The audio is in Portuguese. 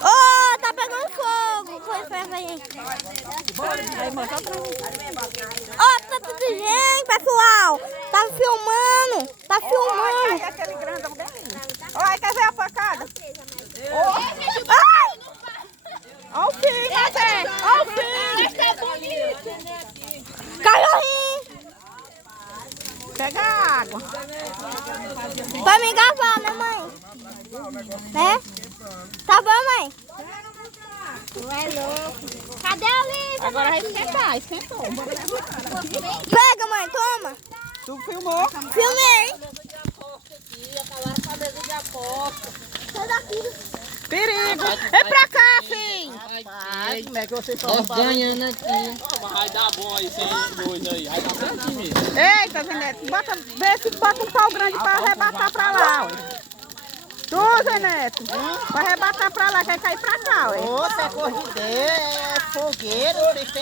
Ô, tá pegando fogo. Foi ferro aí. Ó, tá tudo gente, pessoal. Tá filmando. Tá filmando. Aquele grandão dele. Olha, quer ver a facada? Ai! Olha o fim, Maté. Olha o fim. Cachorrinho. Pega a água. Vai me engarrafar, né, mãe? Né? Tá bom, mãe? Tu é louco. Cadê a Lívia? Agora vai esquentar, esquentou. Pega, mãe, toma. Tu filmou? Filmei. Sai daqui. Perigo. É pra cá, filho. Como é que vocês estão ganhando aqui? Vai dar bom aí, sem dois aí. Vai dar certinho mesmo. Eita, Zeneto, vê se bota um pau grande pra arrebatar pra lá, ué. Tu, Zeneto, vai arrebatar pra lá, quer cair pra cá, ué. Ô, você é corrideiro, é fogueiro, vocês têm